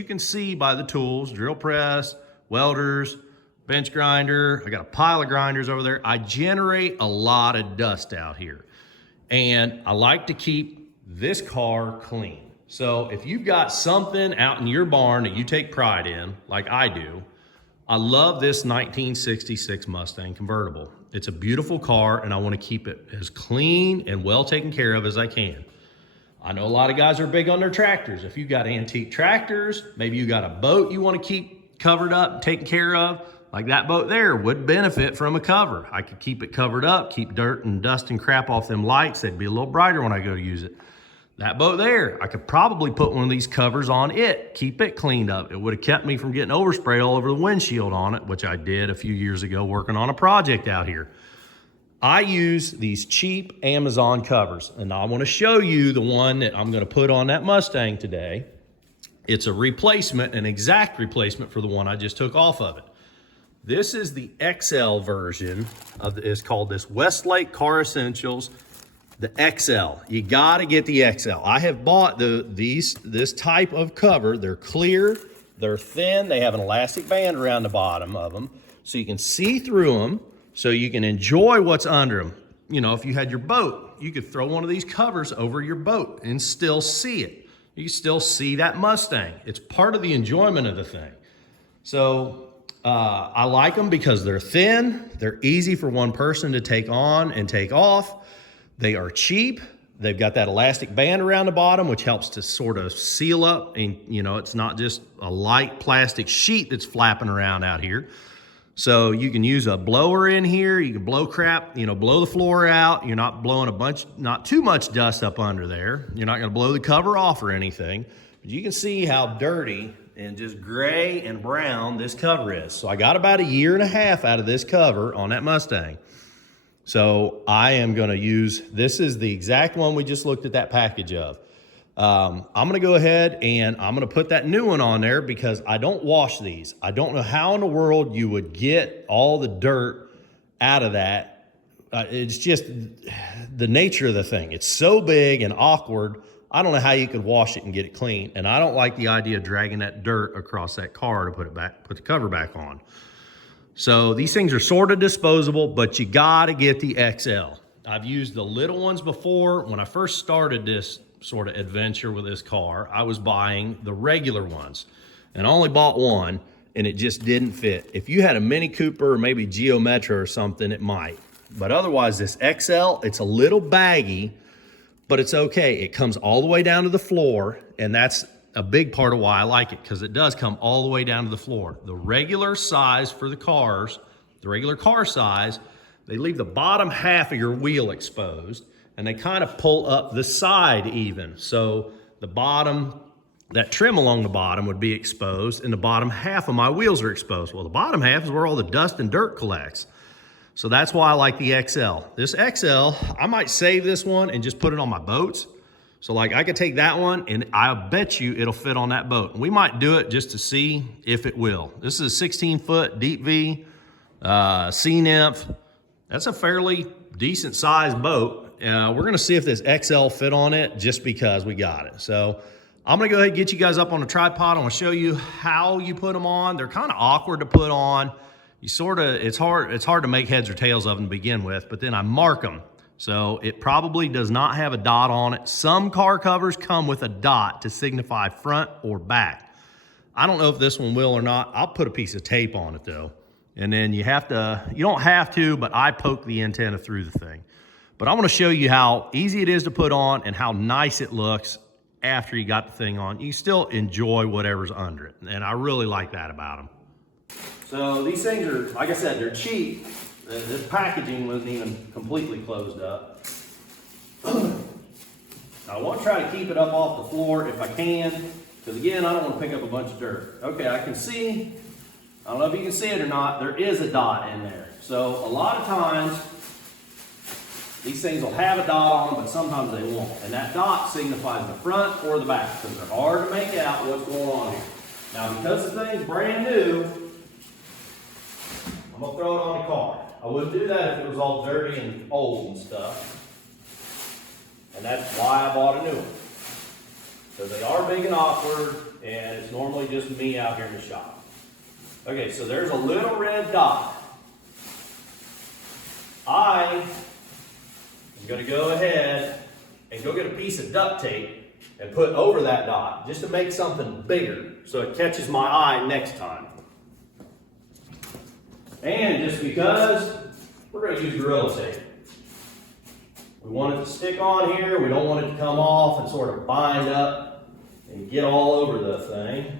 you can see by the tools, drill press, welders, bench grinder, I got a pile of grinders over there. I generate a lot of dust out here. And I like to keep this car clean. So if you've got something out in your barn that you take pride in, like I do, I love this 1966 Mustang convertible. It's a beautiful car and I want to keep it as clean and well taken care of as I can. I know a lot of guys are big on their tractors. If you've got antique tractors, maybe you got a boat you want to keep covered up and taken care of, like that boat there would benefit from a cover. I could keep it covered up, keep dirt and dust and crap off them lights. They'd be a little brighter when I go to use it. That boat there, I could probably put one of these covers on it, keep it cleaned up. It would have kept me from getting overspray all over the windshield on it, which I did a few years ago working on a project out here. I use these cheap Amazon covers, and I want to show you the one that I'm going to put on that Mustang today. It's a replacement, an exact replacement for the one I just took off of it. This is the XL version of it's called this Westlake Car Essentials, the XL. You got to get the XL. I have bought this type of cover. They're clear, they're thin, they have an elastic band around the bottom of them, so you can see through them, so you can enjoy what's under them. You know, if you had your boat, you could throw one of these covers over your boat and still see it. You can still see that Mustang. It's part of the enjoyment of the thing. So I like them because they're thin, they're easy for one person to take on and take off. They are cheap. They've got that elastic band around the bottom, which helps to sort of seal up. And, you know, it's not just a light plastic sheet that's flapping around out here. So you can use a blower in here. You can blow crap, you know, blow the floor out. You're not blowing not too much dust up under there. You're not going to blow the cover off or anything. But you can see how dirty and just gray and brown this cover is. So I got about 1.5 years out of this cover on that Mustang. So I am going to use, this is the exact one we just looked at that package of. I'm going to go ahead and I'm going to put that new one on there because I don't wash these. I don't know how in the world you would get all the dirt out of that. It's just the nature of the thing. It's so big and awkward. I don't know how you could wash it and get it clean. And I don't like the idea of dragging that dirt across that car to put the cover back on. So these things are sort of disposable, but you gotta get the XL. I've used the little ones before. When I first started this sort of adventure with this car, I was buying the regular ones and I only bought one and it just didn't fit. If you had a Mini Cooper or maybe Geo Metro or something, it might. But otherwise this XL, it's a little baggy, but it's okay. It comes all the way down to the floor, and that's a big part of why I like it, because it does come all the way down to the floor. The regular size for the cars, the regular car size, they leave the bottom half of your wheel exposed and they kind of pull up the side even. So the bottom, that trim along the bottom would be exposed and the bottom half of my wheels are exposed. Well, the bottom half is where all the dust and dirt collects. So that's why I like the XL. This XL, I might save this one and just put it on my boats. So like I could take that one and I bet you it'll fit on that boat. We might do it just to see if it will. This is a 16-foot deep V, C-nymph. That's a fairly decent sized boat. We're gonna see if this XL fit on it just because we got it. So I'm gonna go ahead and get you guys up on a tripod. I'm gonna show you how you put them on. They're kind of awkward to put on. It's hard to make heads or tails of them to begin with, but then I mark them. So it probably does not have a dot on it. Some car covers come with a dot to signify front or back. I don't know if this one will or not. I'll put a piece of tape on it though. And then you don't have to, but I poke the antenna through the thing. But I want to show you how easy it is to put on and how nice it looks after you got the thing on. You still enjoy whatever's under it. And I really like that about them. So these things are, like I said, they're cheap. This packaging wasn't even completely closed up. I want to try to keep it up off the floor if I can, because again, I don't want to pick up a bunch of dirt. Okay, I can see, I don't know if you can see it or not, there is a dot in there. So a lot of times, these things will have a dot on them, but sometimes they won't. And that dot signifies the front or the back, because they're hard to make out what's going on here. Now, because the thing's brand new, I'm gonna throw it on the car. I wouldn't do that if it was all dirty and old and stuff. And that's why I bought a new one. because they are big and awkward, and it's normally just me out here in the shop. Okay, so there's a little red dot. I am going to go ahead and go get a piece of duct tape and put over that dot just to make something bigger so it catches my eye next time. And just because, we're going to use Gorilla Tape. We want it to stick on here. We don't want it to come off and sort of bind up and get all over the thing.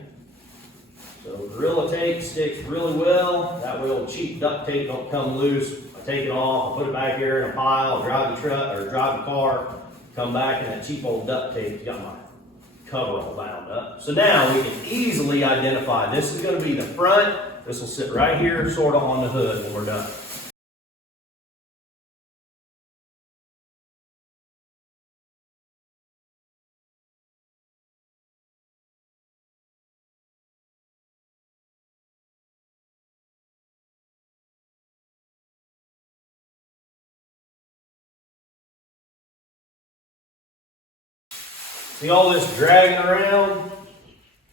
So Gorilla Tape sticks really well. That way old cheap duct tape don't come loose. I take it off, I put it back here in a pile, drive the truck or drive the car, come back, and that cheap old duct tape's got my cover all bound up. So now we can easily identify this is going to be the front. This will sit right here, sort of on the hood when we're done. See all this dragging around?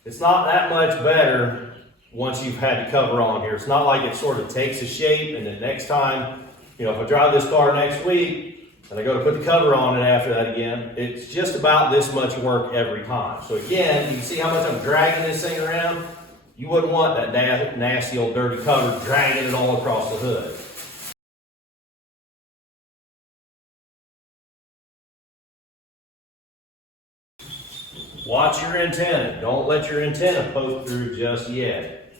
It's not that much better once you've had the cover on here. It's not like it sort of takes a shape and then next time, you know, if I drive this car next week and I go to put the cover on it after that again, it's just about this much work every time. So again, you can see how much I'm dragging this thing around? You wouldn't want that nasty old dirty cover dragging it all across the hood. Watch your antenna. Don't let your antenna poke through just yet.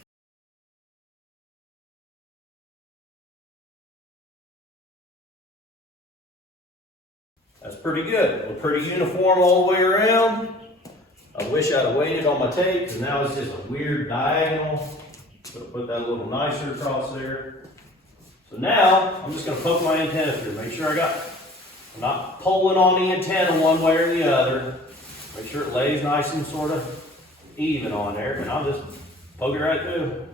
That's pretty good. We're pretty uniform all the way around. I wish I'd have waited on my tape because now it's just a weird diagonal. So put that a little nicer across there. So now I'm just going to poke my antenna through. Make sure I'm not pulling on the antenna one way or the other. Make sure it lays nice and sort of even on there, and I'll just poke it right through.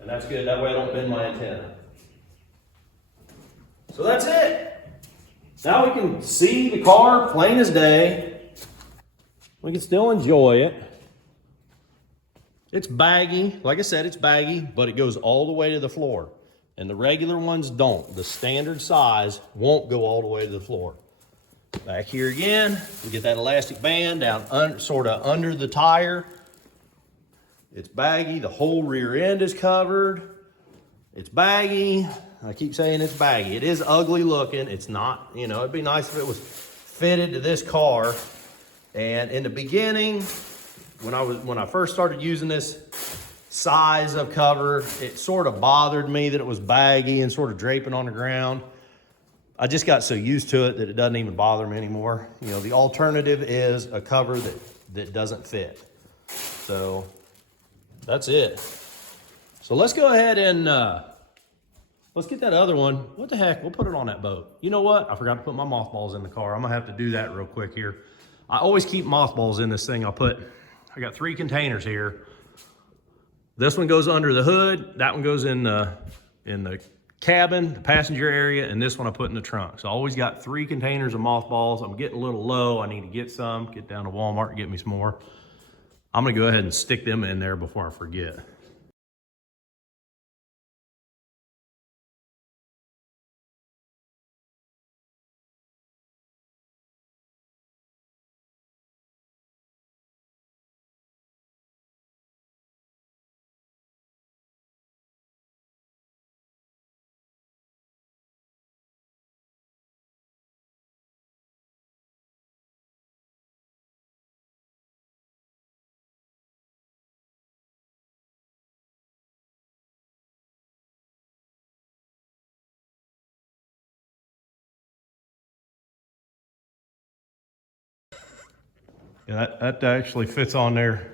And that's good, that way I don't bend my antenna. So that's it. Now we can see the car plain as day. We can still enjoy it. It's baggy, like I said, it's baggy, but it goes all the way to the floor. And the regular ones don't. The standard size won't go all the way to the floor. Back here again, we get that elastic band down sort of under the tire. It's baggy, the whole rear end is covered. It's baggy, I keep saying it's baggy. It is ugly looking, it's not, you know, it'd be nice if it was fitted to this car. And in the beginning, when I first started using this size of cover, it sort of bothered me that it was baggy and sort of draping on the ground. I just got so used to it that it doesn't even bother me anymore. You know, the alternative is a cover that doesn't fit. So that's it. So let's go ahead and let's get that other one. What the heck, we'll put it on that boat. You know what? I forgot to put my mothballs in the car. I'm gonna have to do that real quick here. I always keep mothballs in this thing. I got 3 containers here. This one goes under the hood, that one goes in the cabin, the passenger area, and this one I put in the trunk. So I always got 3 containers of mothballs. I'm getting a little low, I need to get some, get down to Walmart and get me some more. I'm gonna go ahead and stick them in there before I forget. Yeah, that actually fits on there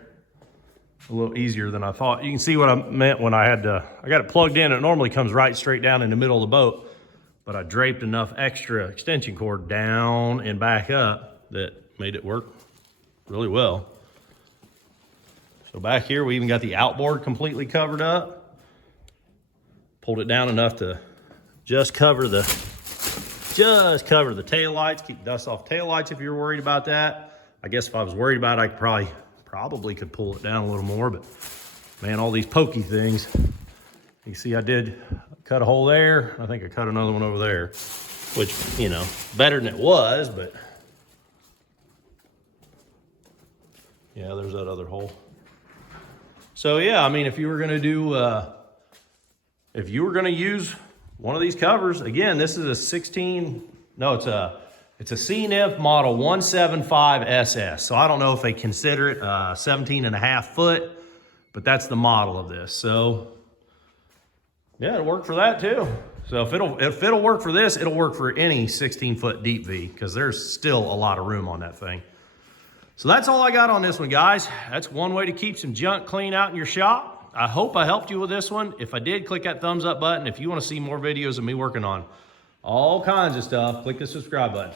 a little easier than I thought. You can see what I meant when I got it plugged in. It normally comes right straight down in the middle of the boat, but I draped enough extra extension cord down and back up that made it work really well. So back here, we even got the outboard completely covered up. Pulled it down enough to just cover the tail lights, keep dust off tail lights if you're worried about that. I guess if I was worried about it, I could probably could pull it down a little more, but man, all these pokey things. You see I did cut a hole there. I think I cut another one over there, which, you know, better than it was, but yeah, there's that other hole. So yeah, I mean, if you were gonna do, if you were gonna use one of these covers, again, this is a it's a C&F model 175 SS. So I don't know if they consider it 17.5 foot, but that's the model of this. So yeah, it'll work for that too. So if it'll work for this, it'll work for any 16-foot deep V, because there's still a lot of room on that thing. So that's all I got on this one, guys. That's one way to keep some junk clean out in your shop. I hope I helped you with this one. If I did, click that thumbs up button. If you want to see more videos of me working on all kinds of stuff, click the subscribe button.